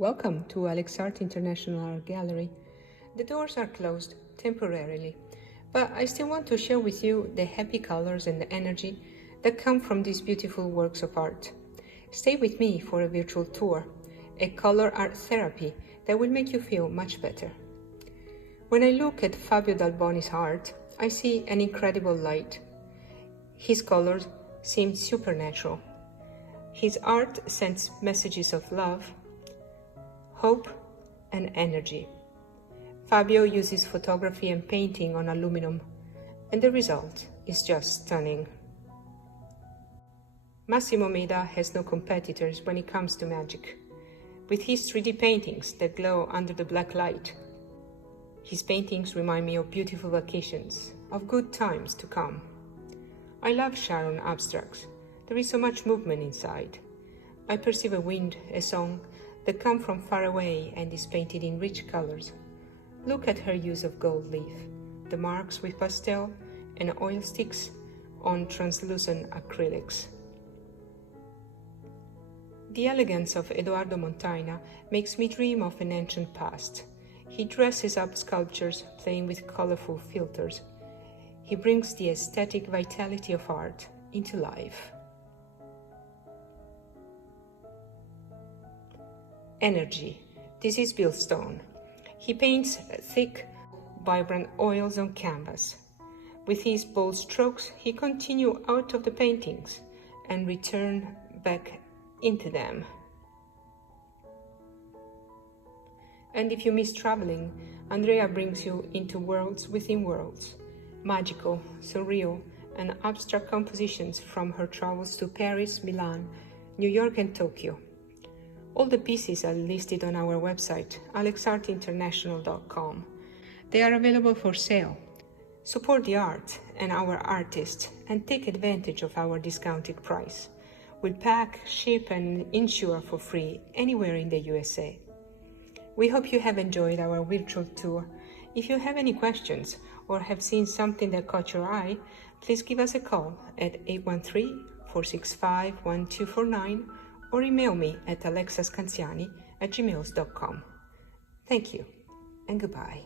Welcome to AlexArt International Art Gallery. The doors are closed temporarily, but I still want to share with you the happy colors and the energy that come from these beautiful works of art. Stay with me for a virtual tour, a color art therapy that will make you feel much better. When I look at Fabio Dal Boni's art, I see an incredible light. His colors seem supernatural. His art sends messages of love, hope, and energy. Fabio uses photography and painting on aluminum, and the result is just stunning. Massimo Meda has no competitors when it comes to magic, with his 3D paintings that glow under the black light. His paintings remind me of beautiful vacations, of good times to come. I love Sharon abstracts. There is so much movement inside. I perceive a wind, a song that come from far away and is painted in rich colors. Look at her use of gold leaf, the marks with pastel and oil sticks on translucent acrylics. The elegance of Edoardo Montaina makes me dream of an ancient past. He dresses up sculptures playing with colorful filters. He brings the aesthetic vitality of art into life. Energy. This is Bill Stone. He paints thick, vibrant oils on canvas. With his bold strokes, he continues out of the paintings and returns back into them. And if you miss traveling, Andrea brings you into worlds within worlds, magical, surreal, and abstract compositions from her travels to Paris, Milan, New York, and Tokyo. All the pieces are listed on our website, AlexArtInternational.com. They are available for sale. Support the art and our artists and take advantage of our discounted price. We'll pack, ship, and insure for free anywhere in the USA. We hope you have enjoyed our virtual tour. If you have any questions or have seen something that caught your eye, please give us a call at 813-465-1249 or email me at alexascanziani@gmail.com. Thank you and goodbye.